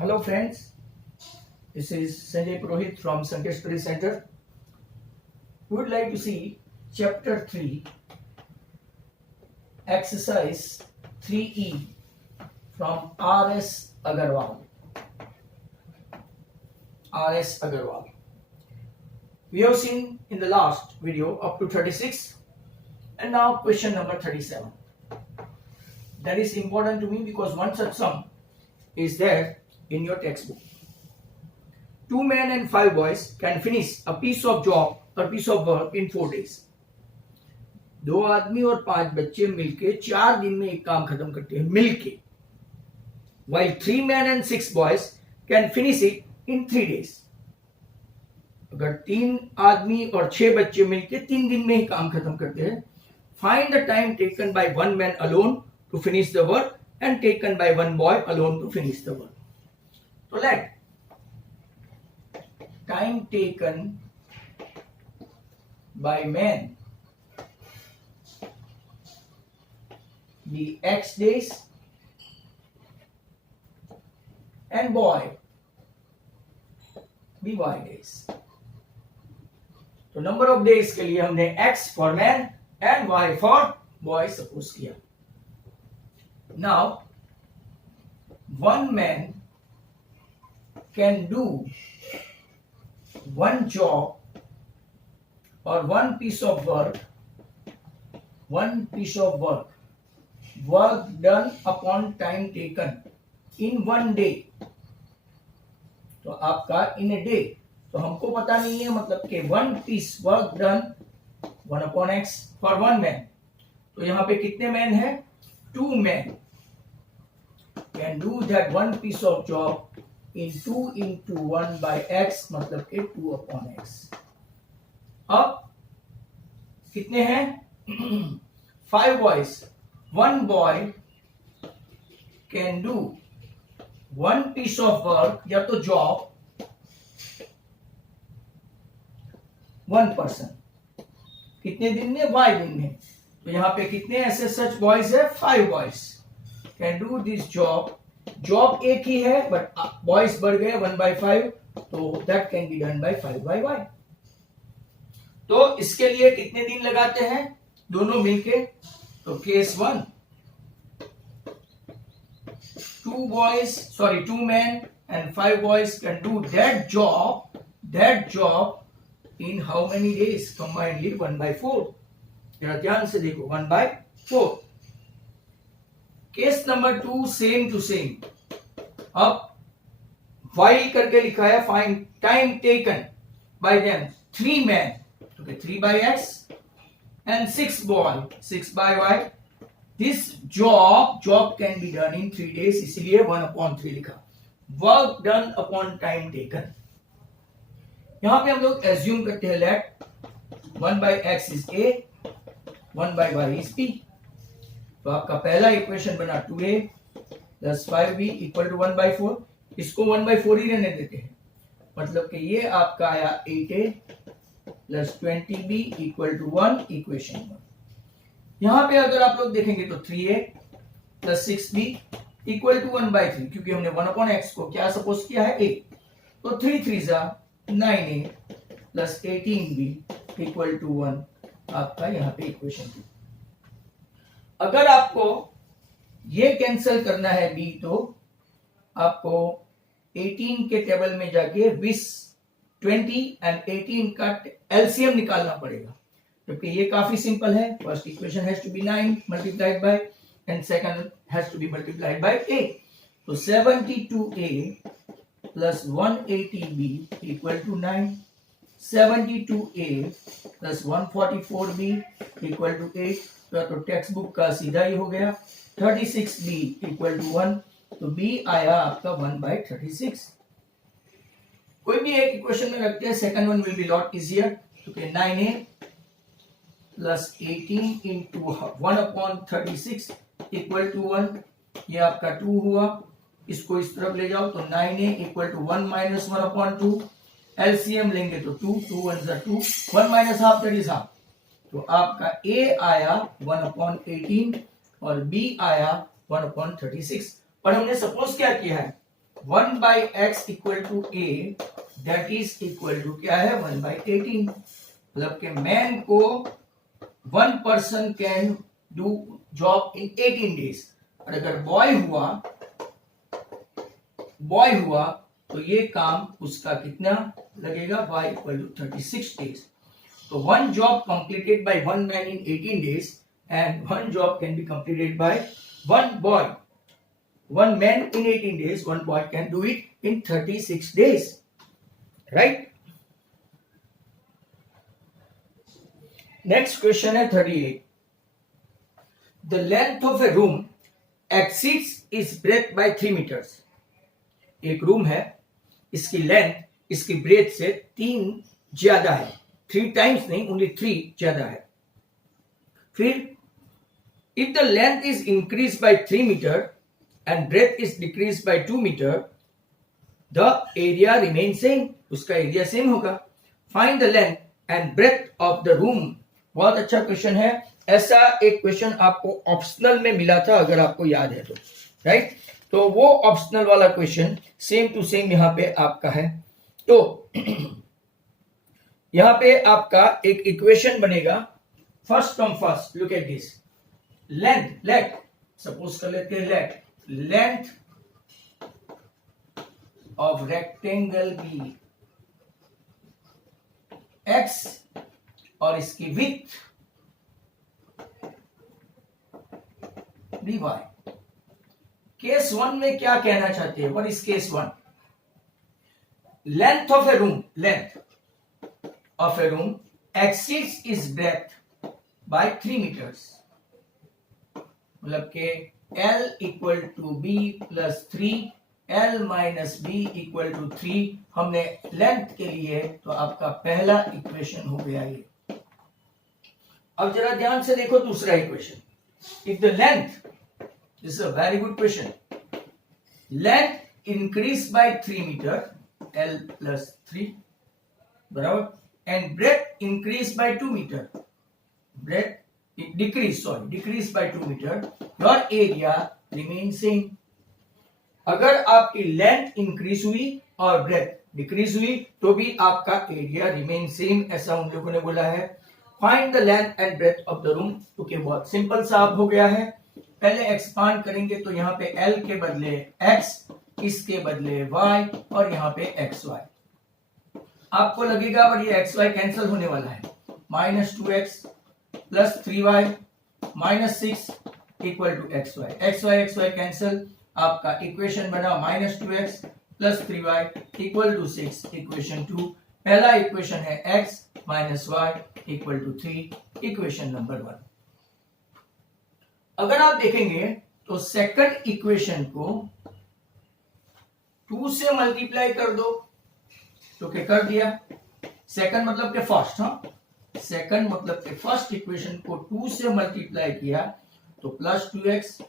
Hello friends, this is Sanjay Purohit from Sanket Study Center. We would like to see chapter 3, exercise 3E from R.S. Agarwal. R.S. Agarwal. We have seen in the last video up to 36 and now question number 37. That is important to me because one such sum is there in your textbook. 2 men and 5 boys can finish a piece of job or piece of work in 4 days. 2 आदमी और 5 बच्चे मिलके 4 दिन में एक काम खत्म करते हैं मिलके. While 3 men and 6 boys can finish it in 3 days. अगर 3 आदमी और 6 बच्चे मिलके 3 दिन में ही काम खत्म करते हैं. Find the time taken by 1 man alone to finish the work and taken by 1 boy alone to finish the work. So let time taken by man be x days and boy be y days. तो number of days के लिए हमने x for man and y for boy suppose किया. Now 1 man can do 1 job or 1 piece of work done upon time taken in 1 day. तो आपका in a day, तो हमको पता नहीं है मतलब कि 1 piece work done 1 upon x for 1 man. तो यहाँ पे कितने मैन हैं? 2 men can do that 1 piece of job in 2 into 1 by x मतलब के 2 upon x. अब कितने हैं? 5 boys. 1 boy can do 1 piece of work या तो job 1 person. कितने दिन में? y दिन में. तो यहाँ पे कितने ऐसे सच बॉयज है? 5 boys can do this job. Job एक ही है बट बॉयज बढ़ गए 1/5, तो that can be done by 5/y. तो इसके लिए कितने दिन लगाते हैं दोनों मिलके? तो case 1, 2 men and 5 boys can do that job in how many days? Combinedly 1/4. जरा ध्यान से देखो 1/4. Case number 2 same to same. अब while करके लिखा है find time taken by them 3 men, okay, 3/x and 6 boy 6/y. This job can be done in 3 days, इसलिए 1/3 लिखा. Work done upon time taken. यहां पे हम लोग एज्यूम करते हैं late 1/x is a, 1/y is b. तो आपका पहला इक्वेशन बना 2a plus 5b equal to 1/4. इसको 1/4 ही रहने देते हैं, मतलब कि ये आपका आया 8a plus 20b equal to 1, equation 1. यहां पे अगर आप लोग देखेंगे तो 3a plus 6b equal to 1/3, क्योंकि हमने 1/x को क्या सपोज किया है? a. तो 3 3 9a plus 18b equal to 1 आपका यहाँ पे इक्वेशन 2. अगर आपको ये कैंसिल करना है b, तो आपको 18 के टेबल में जाके 20 एंड 18 का एलसीएम निकालना पड़ेगा, क्योंकि ये काफी सिंपल है. First equation has to be 9 multiplied by and second has to be multiplied by a. तो 72a plus 180b equal to 9. 72a plus 144b equal to 8. तो टेक्स्ट बुक का सीधा ही हो गया. 36b इक्वल टू 1, तो b आया आपका 1/36. कोई भी एक इक्वेशन में रखते हैं, second one will be lot easier. तो 9a plus 18 into 1/36 equal to 1, ये आपका 2 हुआ. इसको इस तरफ ले जाओ तो 9a equal to 1 minus 1/2. LCM लेंगे तो 2 2 1 2, 1 minus half that is half. तो आपका a आया 1/18 और b आया 1/36. पर हमने सपोज क्या किया है? 1/x equal to a, that is equal to क्या है 1/18। मतलब कि मैन को 1 person can do job in 18 days। और अगर बॉय हुआ तो ये काम उसका कितना लगेगा, y इक्वल टू 36 days। तो one job completed by one man in 18 days and one job can be completed by one boy, one man in 18 days, one boy can do it in 36 days, right? Next question है 38। The length of a room exceeds its breadth by 3 meters। एक room है, इसकी length इसकी breath से 3 ज्यादा है, 3 times नहीं, only 3 ज्यादा है। फिर if the length is increased by 3 meter and breadth is decreased by 2 meter, the area remains same। उसका एरिया सेम होगा। Find the length and breadth of the room। बहुत अच्छा क्वेश्चन है। ऐसा एक क्वेश्चन आपको ऑप्शनल में मिला था, अगर आपको याद है तो, राइट? तो वो ऑप्शनल वाला क्वेश्चन सेम टू सेम यहाँ पे आपका है। तो यहाँ पे आपका एक इक्वेशन बनेगा, first from first, look at this. Length suppose कर लेते हैं length of rectangle be x और इसकी विड्थ dy। केस 1 में क्या कहना चाहते हैं, what is case 1? Length of a room exceeds is breadth by 3 meters। मतलब के L equal to b plus 3, L minus b equal to 3 हमने लेंथ के लिए, तो आपका पहला इक्वेशन हो गया ये। अब जरा ध्यान से देखो दूसरा equation. If the length, this is a very good question, length increase by 3 meter, L plus 3 बराबर, and breadth increase by 2 meter, breadth decrease by 2 meter, your area remains same। अगर आपकी लेंथ इंक्रीज हुई और breath decrease हुई तो भी आपका area remain same, ऐसा उन लोगों ने बोला है। Find the length and breath of the room. Okay, बहुत सिंपल सा हो गया है। पहले एक्सपांड करेंगे तो यहाँ पे L के बदले x, इसके बदले y और यहाँ पे xy। आपको लगेगा पर ये xy कैंसिल होने वाला है, -2x plus 3y minus 6 equal to xy cancel, आपका इक्वेशन बना -2x plus 3y equal to 6, equation 2। पहला इक्वेशन है x minus y equal to 3, equation number 1। अगर आप देखेंगे तो सेकंड इक्वेशन को 2 से मल्टीप्लाई कर दो, तो क्या कर दिया, सेकंड मतलब के फर्स्ट, सेकंड मतलब के फर्स्ट इक्वेशन को 2 से मल्टीप्लाई किया तो plus 2x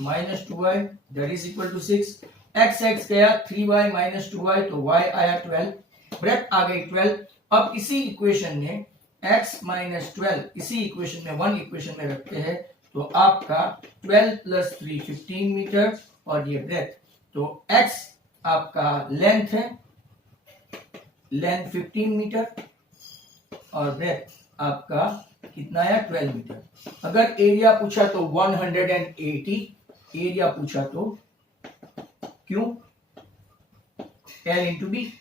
minus 2y that is equal to 6, x गया 3y माइनस 2y तो y आया 12, ब्रेथ आ गई 12। अब इसी इक्वेशन में x माइनस 12 इसी इक्वेशन में 1 इक्वेशन में रखते हैं तो आपका 12 प्लस 3 15 मीटर और ये ब्रेथ, तो x आपका लेंथ है, लेंथ 15 मीटर और ब्रेथ आपका कितना है 12 मीटर। अगर एरिया पूछा तो 180 एरिया पूछा तो क्यों L इंटू बी,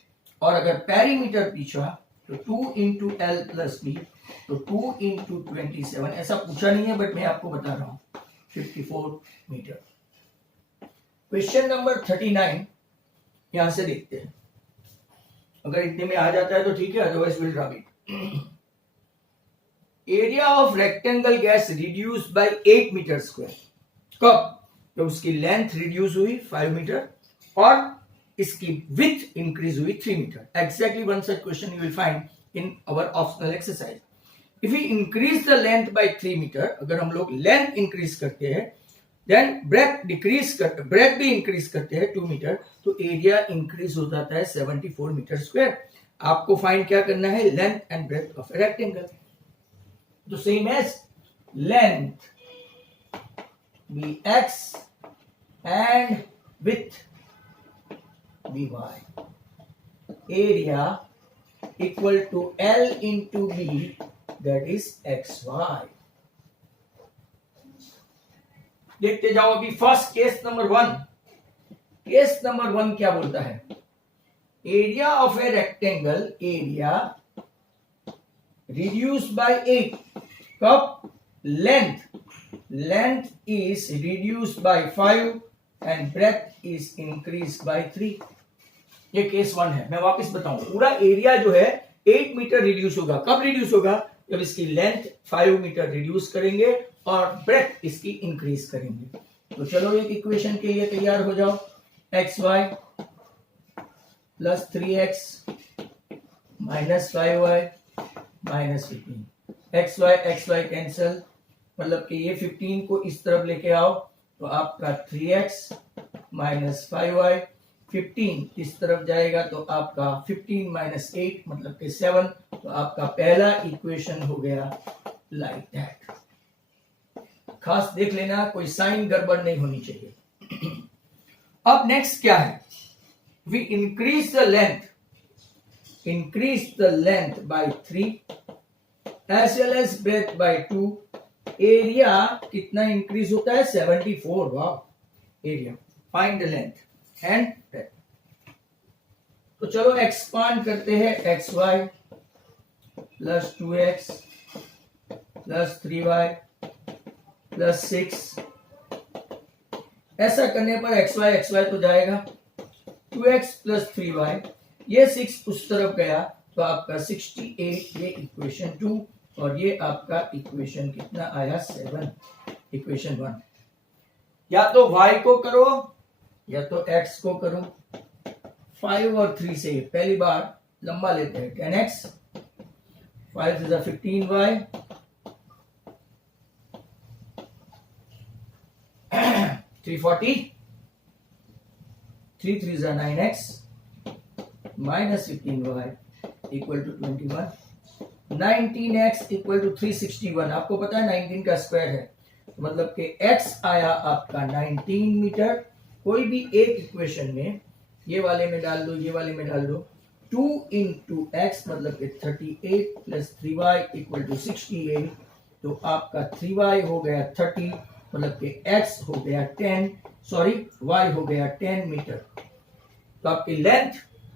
और अगर पेरीमीटर पूछा तो 2 इंटू L प्लस बी, तो 2 इंटू 27, ऐसा पूछा नहीं है बट मैं आपको बता रहा हूं 54 मीटर। क्वेश्चन नंबर 39 यहां से देखते हैं, अगर इतने में आ जाता है तो ठीक है, otherwise will drop it. Area of rectangle gets reduce by 8 metre square. कब? तो उसकी लेंथ रिड्यूस हुई 5 मीटर और इसकी विड्थ इंक्रीज हुई 3 metre. Exactly one such question you will find in our optional exercise. If we increase the length by 3 metre, अगर हम लोग लेंथ इंक्रीज करते हैं देन ब्रेथ भी इंक्रीज करते हैं 2 मीटर, तो एरिया इंक्रीज हो जाता है 74 मीटर स्क्वायर। आपको फाइंड क्या करना है, length and breath of a rectangle. तो same as length be x and width by. Area equal to L into B, that is XY. देखते जाओ अभी first case number 1. Case number 1 क्या बोलता है? Area of a rectangle, area reduced by 8. कब? Length is reduced by 5 and breadth is increased by 3. ये case 1 है. मैं वापस बताऊं, पूरा एरिया जो है 8 मीटर रिड्यूस होगा. कब रिड्यूस होगा? जब इसकी लेंथ 5 मीटर रिड्यूस करेंगे और ब्रेथ इसकी इंक्रीज करेंगे. तो चलो एक इक्वेशन के लिए तैयार हो जाओ. xy plus 3x minus 5y minus 15. xy cancel, मतलब कि ये 15 को इस तरफ लेके आओ तो आपका 3x माइनस 5y, 15 इस तरफ जाएगा तो आपका 15 माइनस 8 मतलब कि 7. तो आपका पहला इक्वेशन हो गया लाइक दैट. खास देख लेना, कोई साइन गड़बड़ नहीं होनी चाहिए. अब नेक्स्ट क्या है? We increase the length by 3 as well as breadth by 2. Area कितना इंक्रीज होता है? 74. वाह. Area, find the length and breadth. तो चलो एक्सपांड करते हैं. xy plus 2x plus 3y plus 6. ऐसा करने पर xy तो जाएगा. 2x प्लस 3y, ये 6 उस तरफ गया तो आपका 68. ये इक्वेशन 2 और ये आपका इक्वेशन कितना आया? 7. इक्वेशन 1. या तो y को करो या तो x को करो. 5 और 3 से पहली बार लंबा लेते हैं. 10x, 5 is a 15y, 340, 3 3 is a 9x minus 15y equal to 21. 19x equal to 361. आपको पता है 19 का स्क्वायर है, तो मतलब कि x आया आपका 19 मीटर. कोई भी एक इक्वेशन में ये वाले में डाल दो, ये वाले में डाल दो. 2 into x मतलब कि 38 plus 3y equal to 68. तो आपका 3y हो गया 30 मतलब कि x हो गया 10, सॉरी y हो गया 10 मीटर. तो आपकी length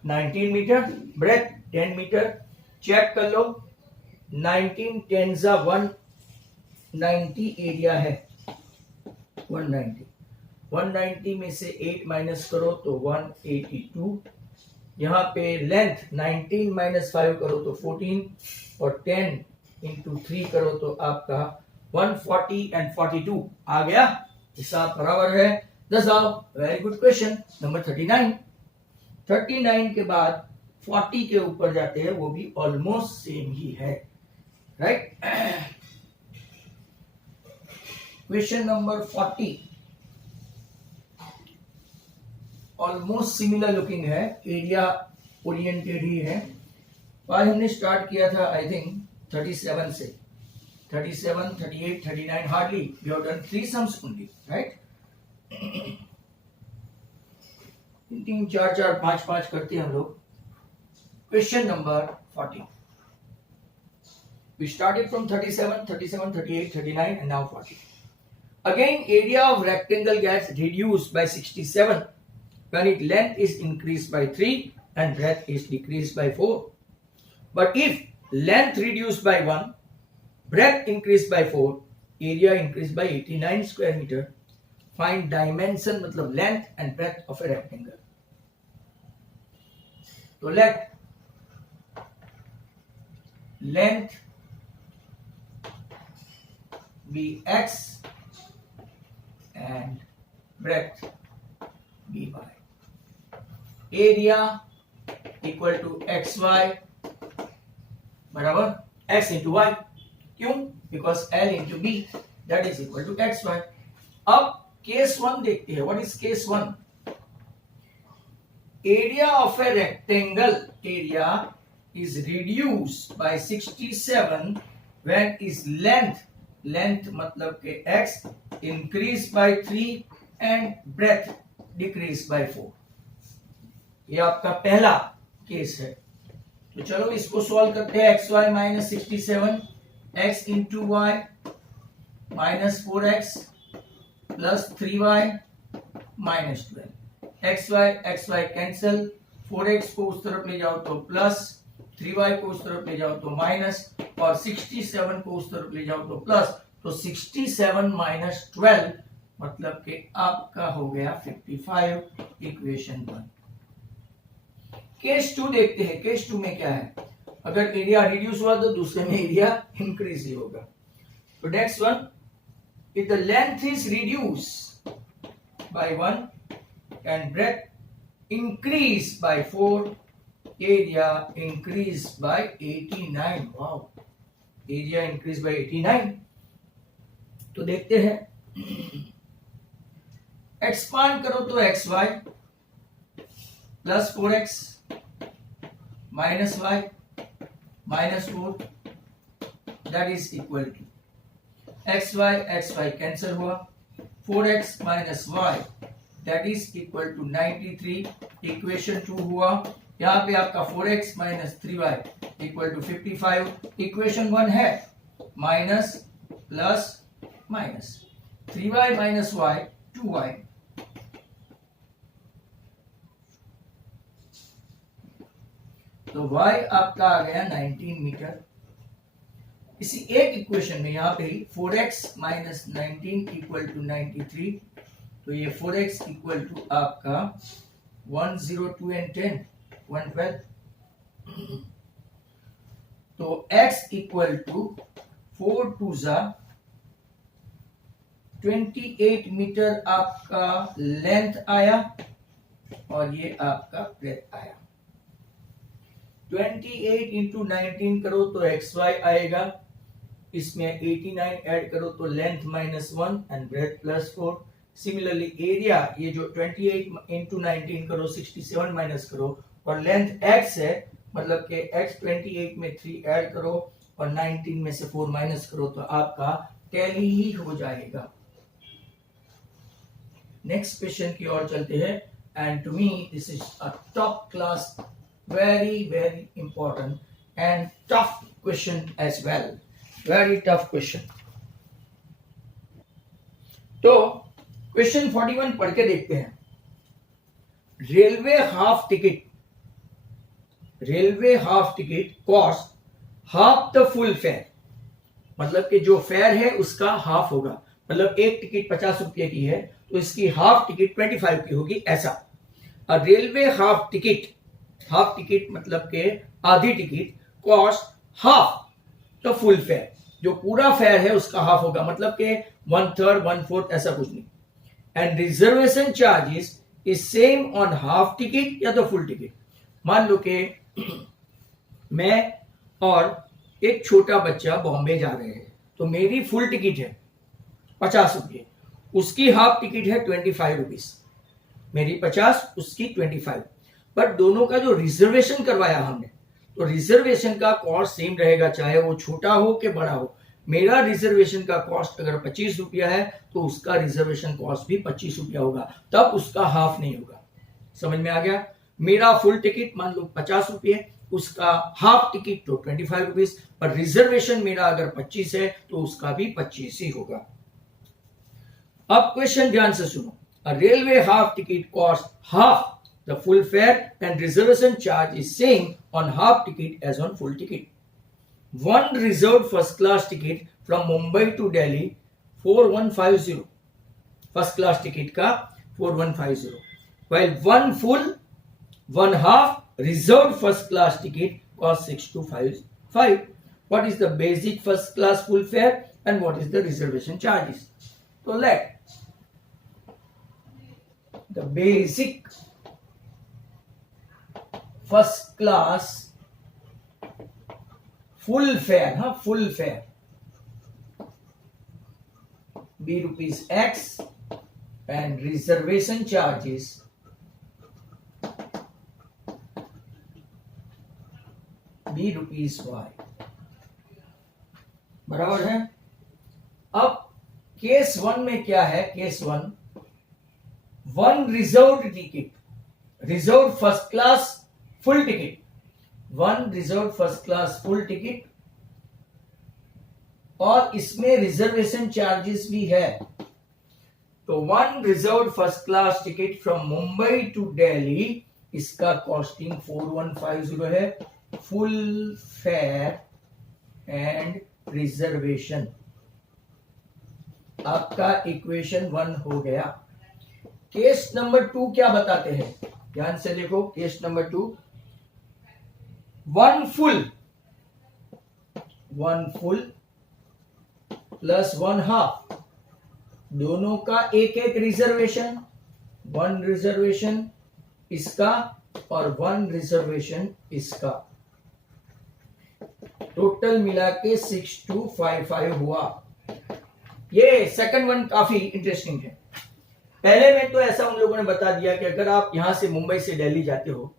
19 metre, breadth 10 metre. Check कर लो. 19 10 जा 190 एरिया है. 190 में से 8 माइनस करो तो 182. यहाँ पे लेंथ 19 माइनस 5 करो तो 14 और 10 इंटू 3 करो तो आपका 140 एंड 42 आ गया. हिसाब बराबर है. दस आओ. Very good question number 39. 39 के बाद 40 के ऊपर जाते हैं, वो भी ऑलमोस्ट सेम ही है. Right. Question number 40 almost similar looking है, एरिया ओरिएंटेड ही है. आज हमने स्टार्ट किया था आई थिंक 37 से. 37, 38, 39 hardly we have done 3 sums only. Right. 3 4 4 5 5 करते हैं हम लोग. Question number 40. We started from 37, 37, 38, 39 and now 40. Again, area of rectangle gets reduced by 67 when its length is increased by 3 and breadth is decreased by 4. But if length reduced by 1, breadth increased by 4, area increased by 89 square meter, find dimension मतलब length and breadth of a rectangle. So let length be x and breadth be y. Area equal to xy बराबर x into y. क्यों? Because L into B that is equal to xy. अब case 1 देखते हैं. What is case 1? Area of a rectangle, area is reduced by 67 when its length मतलब के x increased by 3 and breadth decreased by 4. ये आपका पहला case है। तो चलो इसको सॉल्व करते हैं। X y minus 67 x into y minus 4x plus 3y minus 12। X y cancel, 4x को उस तरफ ले जाओ तो प्लस, 3y को उस तरफ ले जाओ तो माइनस, और 67 को उस तरफ ले जाओ तो प्लस। तो 67 माइनस 12 मतलब कि आपका हो गया 55, इक्वेशन 1। केस 2 देखते हैं। केस 2 में क्या है, अगर एरिया रिड्यूस हुआ तो दूसरे में एरिया इंक्रीज ही होगा। तो next one, if the length is reduced by 1 and breadth increase by 4, area increase by 89। wow, area increase by 89। तो देखते हैं, एक्सपांड करो तो x y plus 4x minus y minus 4 that is equal to x y cancel हुआ, 4x minus y that is equal to 93, equation 2 हुआ। यहाँ पे आपका 4x minus 3y equal to 55, equation 1 है minus plus minus 3y minus y 2y, तो y आपका आ गया 19 metre. इसी एक इक्वेशन में यहाँ पे 4x माइनस 19 इक्वल टू 93, तो ये 4x इक्वल टू आपका 102 and 10 112। तो x इक्वल टू 4 2 जा 28 मीटर आपका लेंथ आया, और ये आपका ब्रेथ आया। 28 इंटू 19 करो तो एक्स वाई आएगा, इसमें 89 ऐड करो तो length minus 1 and breadth plus 4। Similarly area, ये जो 28 इंटू 19 करो 67 माइनस करो, और लेंथ x है, मतलब कि x 28 में 3 ऐड करो और 19 में से 4 माइनस करो, तो आपका टैली ही हो जाएगा। नेक्स्ट क्वेश्चन की ओर चलते हैं। And to me this is a top class, very very important and tough question as well, very tough question। तो क्वेश्चन 41 पढ़ के देखते हैं। Railway half ticket cost half the full fair, मतलब कि जो फेयर है उसका हाफ होगा, मतलब एक टिकट 50 रुपए की है तो इसकी हाफ टिकट 25 की होगी, ऐसा। और रेलवे हाफ टिकट मतलब के आधी ticket cost half the full fair, जो पूरा फेयर है उसका हाफ होगा, मतलब के 1/3 1/4 ऐसा कुछ नहीं। And reservation charges is same on half ticket या द फुल टिकट। मान लो कि मैं और एक छोटा बच्चा बॉम्बे जा रहे हैं, तो मेरी फुल टिकट है 50 रुपये, उसकी हाफ टिकट है 25 रुपीज, मेरी 50 उसकी 25, बट दोनों का जो रिजर्वेशन करवाया हमने, तो रिजर्वेशन का कॉस्ट सेम रहेगा, चाहे वो छोटा हो कि बड़ा हो। मेरा रिजर्वेशन का कॉस्ट अगर 25 रुपया है तो उसका रिजर्वेशन कॉस्ट भी 25 रुपया होगा, तब उसका हाफ नहीं होगा। समझ में आ गया? मेरा फुल टिकट मान लो 50 रुपये, उसका हाफ टिकट तो 25 रुपीज, पर रिजर्वेशन मेरा अगर 25 है तो उसका भी 25 ही होगा। अब क्वेश्चन ध्यान से सुनो। A railway half ticket costs half the full fare and reservation charge is same on half ticket as on full ticket. One reserved first class ticket from Mumbai to Delhi 4150, first class ticket का 4150, while one full one half reserved first class ticket costs 6255. What is the basic first class full fare and what is the reservation charges? So let the basic first class full fare, full fare be rupees X and reservation charges be rupees Y, बराबर है। अब case 1 में क्या है? Case 1 one reserved ticket, reserve first class full ticket, 1 reserve first class full ticket, और इसमें reservation charges भी है। तो 1 reserve first class ticket from Mumbai to Delhi, इसका कॉस्टिंग 4150 है, फुल फेयर एंड रिजर्वेशन। आपका इक्वेशन 1 हो गया। केस नंबर 2 क्या बताते हैं, ध्यान से देखो। Case number 2, 1 full plus 1 half, दोनों का एक एक रिजर्वेशन, 1 रिजर्वेशन इसका और 1 रिजर्वेशन इसका, टोटल मिला के 6255 हुआ। ये सेकंड वन काफी इंटरेस्टिंग है। पहले में तो ऐसा उन लोगों ने बता दिया कि अगर आप यहां से मुंबई से दिल्ली जाते हो,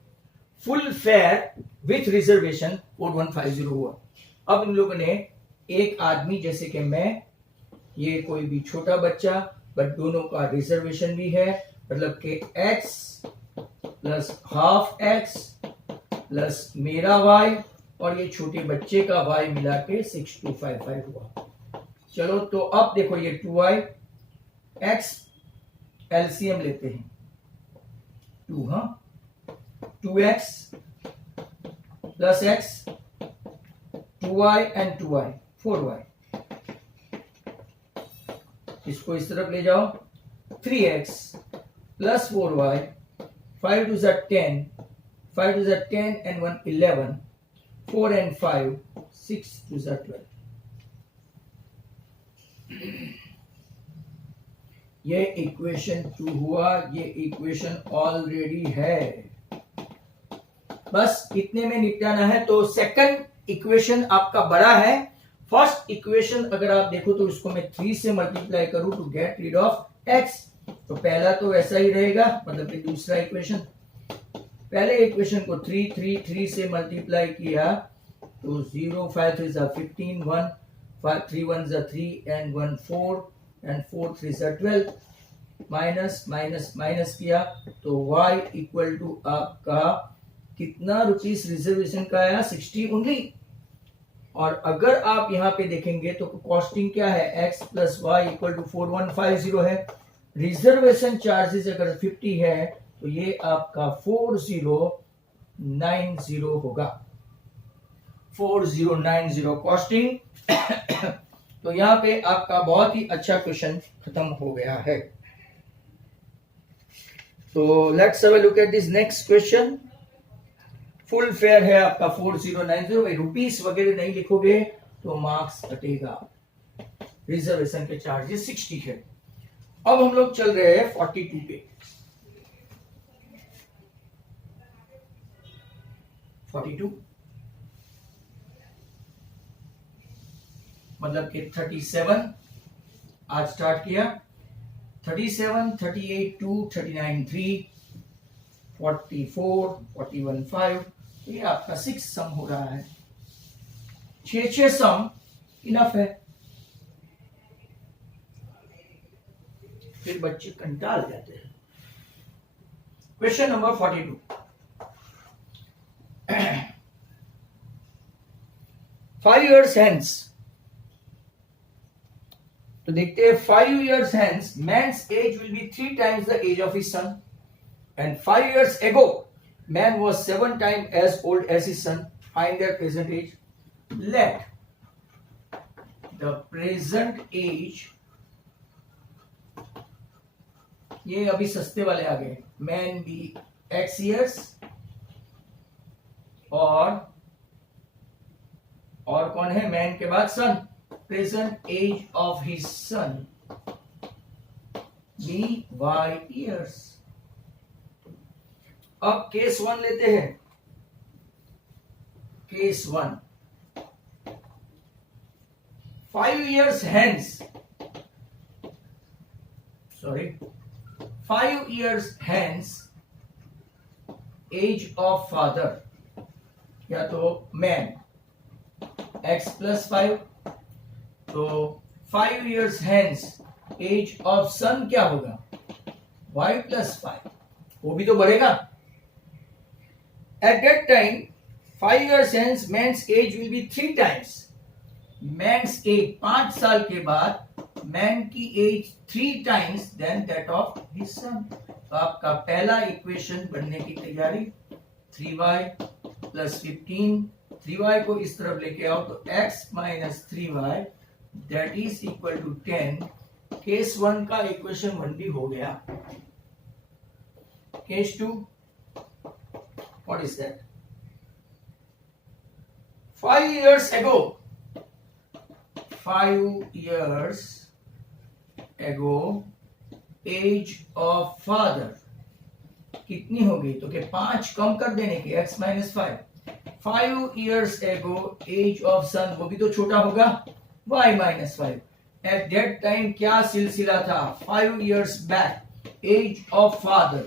फुल फेयर विथ रिजर्वेशन 4150 हुआ। अब इन लोगों ने एक आदमी जैसे कि मैं, ये कोई भी छोटा बच्चा, बट दोनों का रिजर्वेशन भी है, मतलब कि x plus half x plus मेरा y और ये छोटे बच्चे का y मिला के 6255 हुआ। चलो तो अब देखो ये 2y x एलसीएम लेते हैं, 2 2x plus x, 2y and 2y 4y, इसको इस तरफ ले जाओ, 3x plus 4y, 5 to the 10, 5 to the 10 and 1 11, 4 and 5 6 to the 12। ये इक्वेशन 2 हुआ, ये इक्वेशन ऑलरेडी है, बस इतने में निपटाना है। तो सेकंड इक्वेशन आपका बड़ा है। फर्स्ट इक्वेशन अगर आप देखो तो इसको मैं 3 से मल्टीप्लाई करूं to get rid of x, तो पहला तो वैसा ही रहेगा, मतलब कि दूसरा इक्वेशन, पहले इक्वेशन को 3 से मल्टीप्लाई किया तो 0 5 3 15, 1 5 3 1 3 and 1 4 and 4 3 12, minus minus minus किया तो y इक्वल टू आपका कितना रुपीस रिजर्वेशन का आया, 60 ओनली। और अगर आप यहां पे देखेंगे तो कॉस्टिंग क्या है, x plus y equal to 4150 है, रिजर्वेशन चार्जेस अगर 50 है तो ये आपका 4090 होगा, 4090 कॉस्टिंग। तो यहां पे आपका बहुत ही अच्छा क्वेश्चन खत्म हो गया है। तो let's have a look at this next question. Full fair है आपका 4090, भाई रुपीस वगैरह नहीं लिखोगे तो मार्क्स कटेगा। रिजर्वेशन के चार्जेस 60 है। अब हम लोग चल रहे हैं 42 पे। 42 मतलब कि 37 आज स्टार्ट किया, 37 38 2 39 3 44 41 5, ये आपका 6 सम हो रहा है। 6 सम इनफ है, फिर बच्चे कंटाल जाते हैं। क्वेश्चन नंबर 42, 5 years hence, तो देखते हैं 5 years hence man's age will be 3 times the age of his son, and 5 years ago man was 7 times as old as his son. Find their present age. Let the present age, ये अभी सस्ते वाले आ गए, man B x years और कौन है man के बाद son, present age of his son be y years। अब केस 1 लेते हैं। Case 1, 5 years hence, 5 years hence age of father या तो मैन x प्लस 5, तो 5 years hence एज ऑफ सन क्या होगा, y प्लस 5, वो भी तो बढ़ेगा, At that time, 5 years hence, man's age will be 3 times. Man's age 5 साल के बाद man की as 3 times than that of his son. तो आपका पहला इक्वेशन बनने की तैयारी 3y plus 15, 3y को इस तरफ लेके आओ तो x minus 3y that is equal to 10. Case 1 का इक्वेशन 1 भी हो गया. Case 2, what is that? 5 years ago, 5 years ago, age of father कितनी हो गई? तो क्या 5 कम कर देने की, x minus 5. 5 years ago, age of son, वो भी तो छोटा होगा, y minus 5. At that time क्या सिलसिला था? 5 years back, age of father,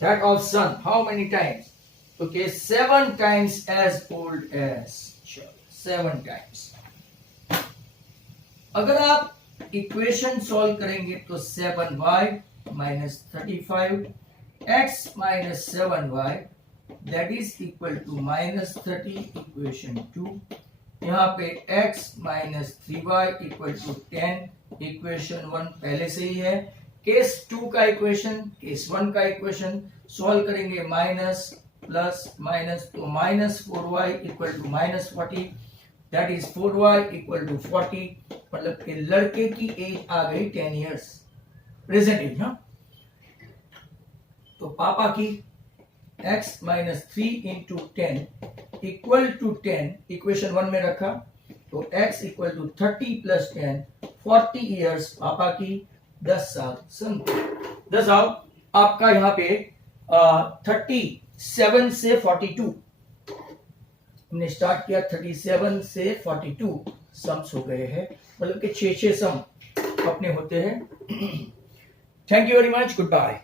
that of son, how many times? तो क्या 7 times as old as. 7 times. अगर आप इक्वेशन सॉल्व करेंगे तो 7y minus 35 x minus 7y that is equal to minus 30 equation 2. यहाँ पे x minus 3y equal to 10 equation 1 पहले से ही है. केस 2 का इक्वेशन, केस 1 का इक्वेशन सॉल्व करेंगे माइनस प्लस माइनस तो minus 4y equal to minus 40 that is 4y equal to 40. मतलब कि लड़के की एज आ गई 10 years प्रेजेंट एज. हाँ, तो पापा की x minus 3 into 10 equal to 10 equation 1 में रखा तो x equal to 30 plus 10 40 years. पापा की 10 साल सन. 10 आओ आपका यहाँ पे 37 से 42 हमने स्टार्ट किया. 37 से 42 सम्स हो गए हैं, मतलब कि 6 सम अपने होते हैं. Thank you very much. Good bye.